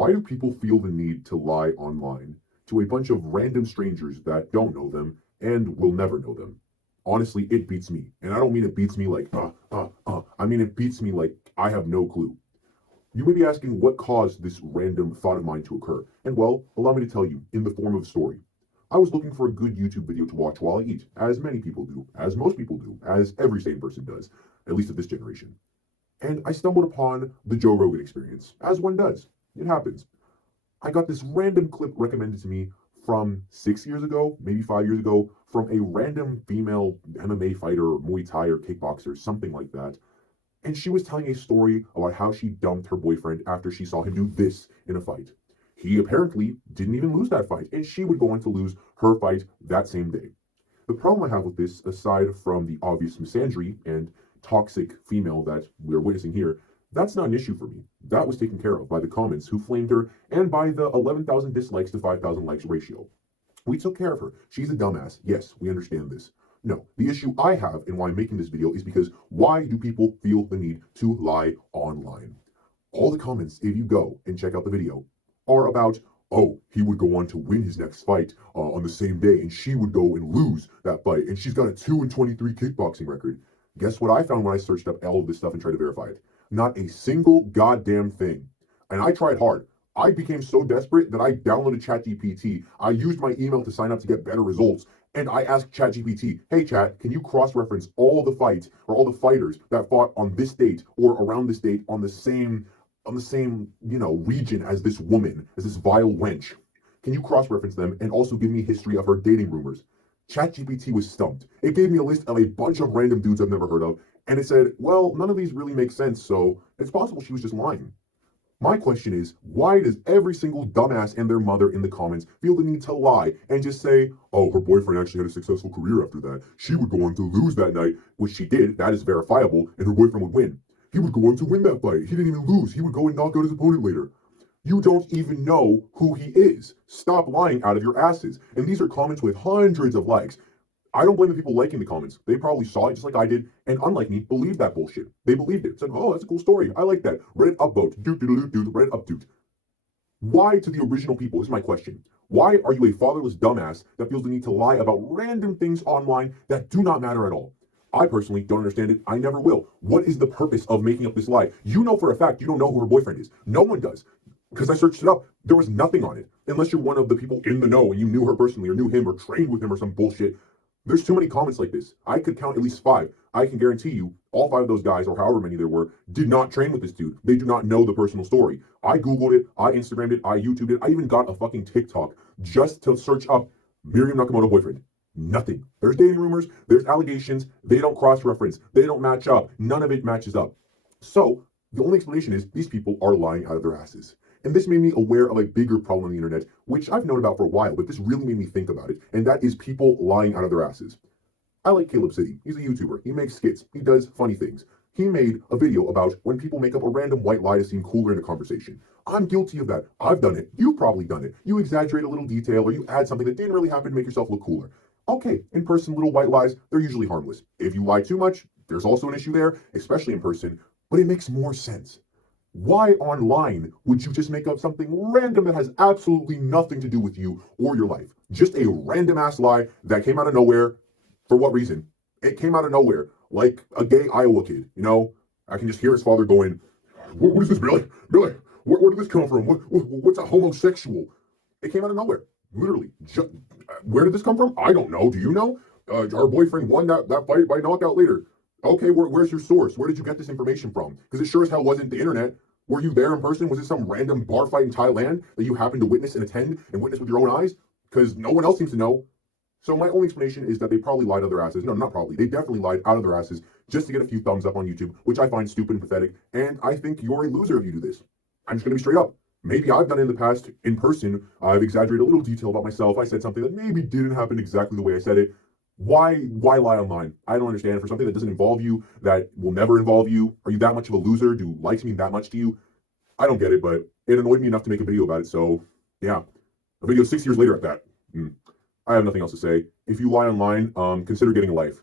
Why do people feel the need to lie online to a bunch of random strangers that don't know them and will never know them? Honestly, it beats me. And I don't mean it beats me like, I mean it beats me like I have no clue. You may be asking what caused this random thought of mine to occur. And well, allow me to tell you in the form of a story. I was looking for a good YouTube video to watch while I eat, as many people do, as most people do, as every sane person does, at least of this generation. And I stumbled upon the Joe Rogan Experience, as one does. It happens. I got this random clip recommended to me from 6 years ago, maybe 5 years ago, from a random female MMA fighter or Muay Thai or kickboxer, something like that. And she was telling a story about how she dumped her boyfriend after she saw him do this in a fight. He apparently didn't even lose that fight, and she would go on to lose her fight that same day. The problem I have with this, aside from the obvious misandry and toxic female that we're witnessing here, that's not an issue for me. That was taken care of by the comments who flamed her and by the 11,000 dislikes to 5,000 likes ratio. We took care of her. She's a dumbass. Yes, we understand this. No, the issue I have and why I'm making this video is because why do people feel the need to lie online? All the comments, if you go and check out the video, are about, oh, he would go on to win his next fight on the same day, and she would go and lose that fight, and she's got a 2-23 kickboxing record. Guess what I found when I searched up all of this stuff and tried to verify it? Not a single goddamn thing. And I tried hard. I became so desperate that I downloaded ChatGPT. I used my email to sign up to get better results. And I asked ChatGPT, hey Chat, can you cross-reference all the fights or all the fighters that fought on this date or around this date on the same, region as this woman, as this vile wench? Can you cross-reference them and also give me history of her dating rumors? ChatGPT was stumped. It gave me a list of a bunch of random dudes I've never heard of, and it said, well, none of these really make sense, so it's possible she was just lying. My question is, why does every single dumbass and their mother in the comments feel the need to lie and just say, oh, her boyfriend actually had a successful career after that. She would go on to lose that night, which she did, that is verifiable, and her boyfriend would win. He would go on to win that fight. He didn't even lose. He would go and knock out his opponent later. You don't even know who he is. Stop lying out of your asses. And these are comments with hundreds of likes. I don't blame the people liking the comments. They probably saw it just like I did, and unlike me, believed that bullshit. They believed it. Said, oh, that's a cool story. I like that. Reddit upvote. Reddit upvote. Why to the original people is my question. Why are you a fatherless dumbass that feels the need to lie about random things online that do not matter at all? I personally don't understand it. I never will. What is the purpose of making up this lie? You know for a fact you don't know who her boyfriend is. No one does. Because I searched it up. There was nothing on it. Unless you're one of the people in the know and you knew her personally or knew him or trained with him or some bullshit. There's too many comments like this. I could count at least 5. I can guarantee you all 5 of those guys, or however many there were, did not train with this dude. They do not know the personal story. I Googled it, I Instagrammed it, I YouTubed it, I even got a fucking TikTok just to search up Miriam Nakamoto boyfriend. Nothing. There's dating rumors, there's allegations, they don't cross-reference, they don't match up, none of it matches up. So, the only explanation is these people are lying out of their asses. And this made me aware of a bigger problem on the internet, which I've known about for a while, but this really made me think about it, and that is people lying out of their asses. I like Caleb City. He's a YouTuber. He makes skits. He does funny things. He made a video about when people make up a random white lie to seem cooler in a conversation. I'm guilty of that. I've done it. You've probably done it. You exaggerate a little detail or you add something that didn't really happen to make yourself look cooler. Okay, in person, little white lies, they're usually harmless. If you lie too much, there's also an issue there, especially in person, but it makes more sense. Why online would you just make up something random that has absolutely nothing to do with you or your life? Just a random ass lie that came out of nowhere. For what reason? It came out of nowhere, like a gay Iowa kid, I can just hear his father going, what is this, Billy? Billy, where did this come from? What's a homosexual? It came out of nowhere, literally. Where did this come from? I don't know. Do you know? Our boyfriend won that fight by knockout later. Okay, where's your source? Where did you get this information from? Because it sure as hell wasn't the internet. Were you there in person? Was it some random bar fight in Thailand that you happened to witness and attend and witness with your own eyes? Because no one else seems to know. So my only explanation is that they probably lied out of their asses. No, not probably. They definitely lied out of their asses just to get a few thumbs up on YouTube, which I find stupid and pathetic. And I think you're a loser if you do this. I'm just going to be straight up. Maybe I've done it in the past in person. I've exaggerated a little detail about myself. I said something that maybe didn't happen exactly the way I said it. Why lie online? I don't understand. For something that doesn't involve you, that will never involve you, are you that much of a loser? Do likes mean that much to you? I don't get it, but it annoyed me enough to make a video about it. So, yeah. A video 6 years later at that. I have nothing else to say. If you lie online, consider getting a life.